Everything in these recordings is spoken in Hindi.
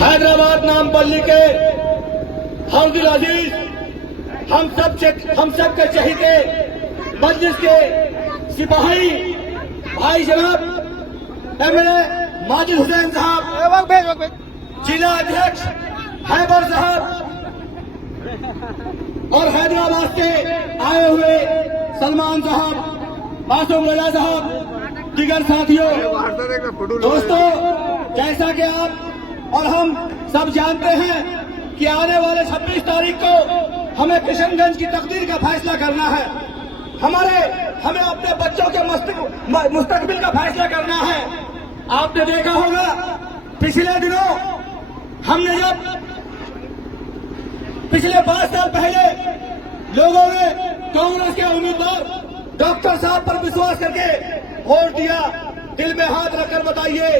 हैदराबाद नाम पल्ली के हौजुल अजीज हम सब के चहीते मजलिस के सिपाही भाई जनाब एमएलए माजिद हुसैन साहब, जिला अध्यक्ष हैबर साहब और हैदराबाद से आए हुए सलमान साहब, मासूम रजा साहब, दिगर साथियों, दोस्तों, जैसा कि आप और हम सब जानते हैं कि आने वाले 26 तारीख को हमें किशनगंज की तकदीर का फैसला करना है। हमें अपने बच्चों के मुस्तकबिल का फैसला करना है। आपने देखा होगा पिछले दिनों हमने जब पिछले 5 साल पहले लोगों ने कांग्रेस के उम्मीदवार डॉक्टर साहब पर विश्वास करके वोट दिया। दिल में हाथ रखकर बताइए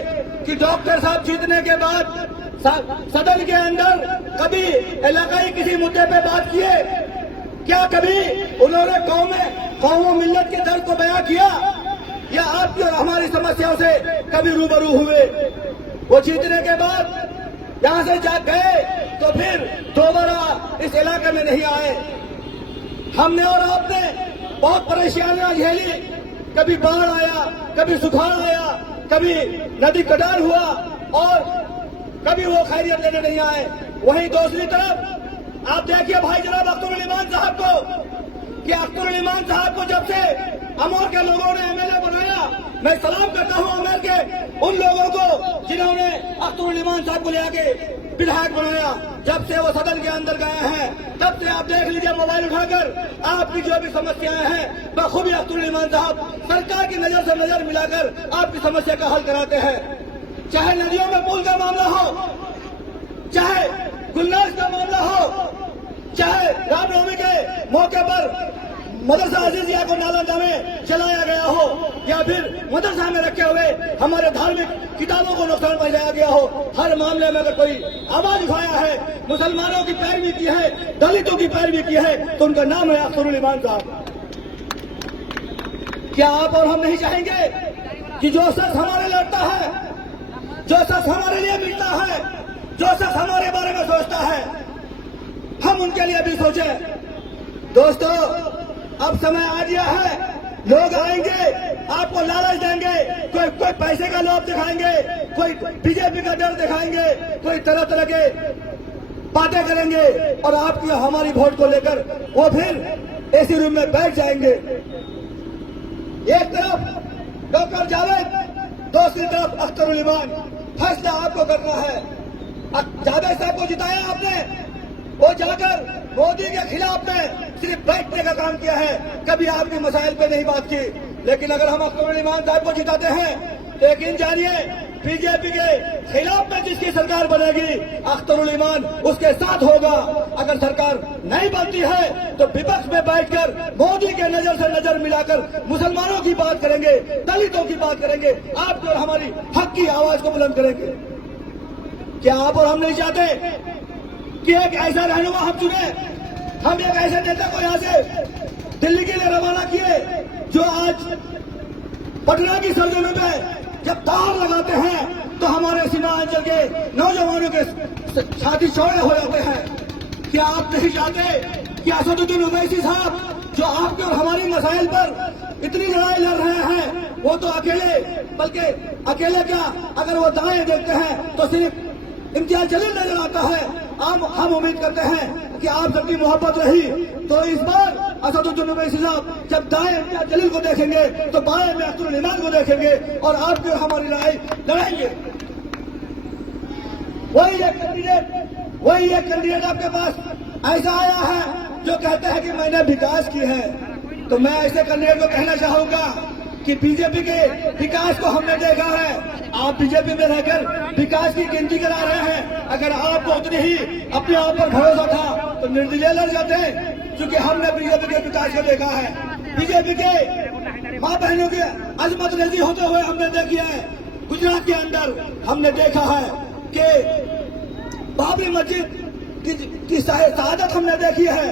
कि डॉक्टर साहब जीतने के बाद सदन के अंदर कभी इलाकाई किसी मुद्दे पे बात किए? क्या कभी उन्होंने कौम मिल्लत के दर्द को बयां किया या आपकी और हमारी समस्याओं से कभी रूबरू हुए? वो जीतने के बाद यहां से जा गए तो फिर दोबारा इस इलाके में नहीं आए। हमने और आपने बहुत परेशानियां झेली, कभी बाढ़ आया, कभी सुखाड़ आया, कभी नदी कटान हुआ और कभी वो खैरियत लेने नहीं आए। वहीं दूसरी तरफ आप देखिए भाई जनाब अख्तरुल इमान साहब को, कि अख्तरुल इमान साहब को जब से अमोर के लोगों ने एमएलए बनाया, मैं सलाम करता हूं अमोर के उन लोगों को जिन्होंने अख्तरुल इमान साहब को ले आके विधायक बनाया। जब से वो सदन के अंदर गए हैं तब से आप देख लीजिए मोबाइल उठाकर आपकी जो भी समस्याएं हैं बखूबी अख्तरुल इमान साहब सरकार की नजर से नजर मिलाकर आपकी समस्या का हल कराते हैं। चाहे नदियों में पुल का मामला हो, चाहे गुलनाज का मामला हो, चाहे रामनवमी के मौके पर मदरसा अजीजिया को नालंदा में चलाया गया हो या फिर मदरसा में रखे हुए हमारे धार्मिक किताबों को नुकसान पहुंचाया गया हो, हर मामले में अगर कोई आवाज उठाया है, मुसलमानों की पैरवी की है, दलितों की पैरवी की है, तो उनका नाम है अख्तरुल इमान साहब। क्या आप और हम नहीं चाहेंगे कि जो शख्स हमारे लड़ता है, जो शख्स हमारे लिए मिलता है, जो शख्स हमारे बारे में सोचता है, हम उनके लिए भी सोचें। दोस्तों, अब समय आ गया है, लोग आएंगे, आपको लालच देंगे, कोई पैसे का लोभ दिखाएंगे, कोई बीजेपी का डर दिखाएंगे, कोई तरह तरह के बातें करेंगे और आपकी हमारी वोट को लेकर वो फिर एसी रूम में बैठ जाएंगे। एक तरफ डॉक्टर जावेद, दूसरी तरफ अख्तरुल इमान। फैसला आपको करना है। जावेद साहब को जिताया आपने, वो जाकर मोदी के खिलाफ में सिर्फ बैठने का काम किया है, कभी आपकी मसाइल पे नहीं बात की। लेकिन अगर हम अख्तरुल इमान साहब को जिताते हैं तो यकीन जानिए बीजेपी के खिलाफ में जिसकी सरकार बनेगी अख्तरुल इमान उसके साथ होगा। अगर सरकार नहीं बनती है तो विपक्ष में बैठकर मोदी के नजर से नजर मिलाकर मुसलमानों की बात करेंगे, दलितों की बात करेंगे, आपकी और हमारी हक की आवाज को बुलंद करेंगे। क्या आप और हम नहीं चाहते कि एक ऐसा रहनुमा हम चुने, हम एक ऐसे नेता को यहां से दिल्ली के लिए रवाना किए जो आज पटना की सरजमी में जब तार लगाते हैं तो हमारे सीमांचल के नौजवानों के छाती चौड़े हो जाते हैं। क्या आप नहीं चाहते कि असदुद्दीन ओवैसी साहब जो आपके और हमारी मसाइल पर इतनी लड़ाई लड़ रहे हैं, वो तो अकेले, बल्कि अकेले क्या, अगर वो दाएं देखते हैं तो सिर्फ इम्तियाज जलील नजर आता है। हम उम्मीद करते हैं कि आप सबकी मोहब्बत रही तो इस बार असदुद्दीन ओवैसी साहब जब दाएं इम्तियाज जलील को देखेंगे तो बाएं में अख्तरुल इमान को देखेंगे और आपकी और हमारी लड़ाई लड़ेंगे। वही एक कैंडिडेट आपके पास ऐसा आया है जो कहते हैं कि मैंने विकास की है। तो मैं ऐसे कैंडिडेट को कहना चाहूंगा कि बीजेपी के विकास को हमने देखा है, आप बीजेपी में रहकर विकास की गिनती करा रहे हैं। अगर आपको उतनी ही अपने आप पर भरोसा था तो निर्दलीय लड़ जाते, क्योंकि हमने बीजेपी के विकास को देखा है। बीजेपी के माँ बहनों की अजमत रेजी होते हुए हमने देखी है। गुजरात के अंदर हमने देखा है कि बाबरी मस्जिद की शहादत हमने देखी है,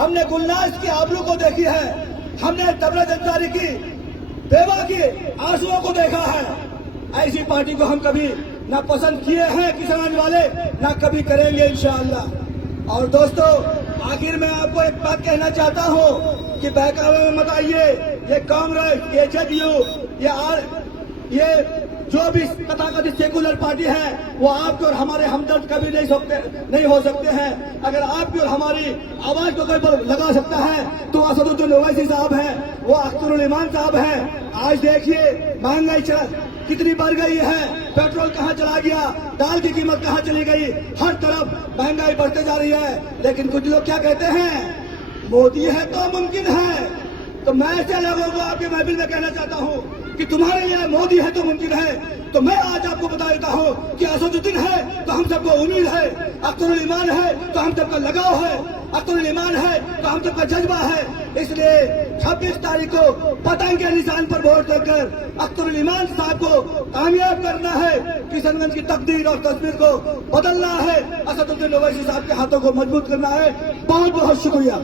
हमने गुलनाज की आबरू को देखी है, हमने तबरेज अंसारी की बेवा के आंसुओं को देखा है। ऐसी पार्टी को हम कभी ना पसंद किए हैं किसानगंज वाले, ना कभी करेंगे इंशाअल्लाह। और दोस्तों, आखिर में आपको एक बात कहना चाहता हूँ कि बहकावे में मत आइए। ये कांग्रेस, ये जेडीयू, ये जो भी तथाकथित सेकुलर पार्टी है, वो आपके और हमारे हमदर्द कभी नहीं हो सकते हैं। अगर आपकी और हमारी आवाज को कोई लगा सकता है तो असदुद्दीन ओवैसी साहब हैं, वो अख्तरुल ईमान साहब हैं। आज देखिए महंगाई कितनी बढ़ गई है, पेट्रोल कहाँ चला गया, दाल की कीमत कहाँ चली गई, हर तरफ महंगाई बढ़ते जा रही है। लेकिन कुछ लोग क्या कहते हैं, मोदी है तो मुमकिन है। तो मैं ऐसे लोगों को आपके महफिल में कहना चाहता हूँ कि तुम्हारे लिए मोदी है तो मुमकिन है। तो मैं आज आपको बता देता हूँ कि असदुद्दीन है तो हम सबको उम्मीद है, अख्तरुल ईमान है तो हम सबका लगाव है, अख्तरुल ईमान है तो हम सबका जज्बा है। इसलिए 26 तारीख को पतंग के निशान पर वोट देकर अख्तरुल ईमान साहब को कामयाब करना है। किशनगंज की तकदीर और तस्वीर को बदलना है। असदुद्दीन ओवैसी साहब के हाथों को मजबूत करना है। बहुत बहुत शुक्रिया।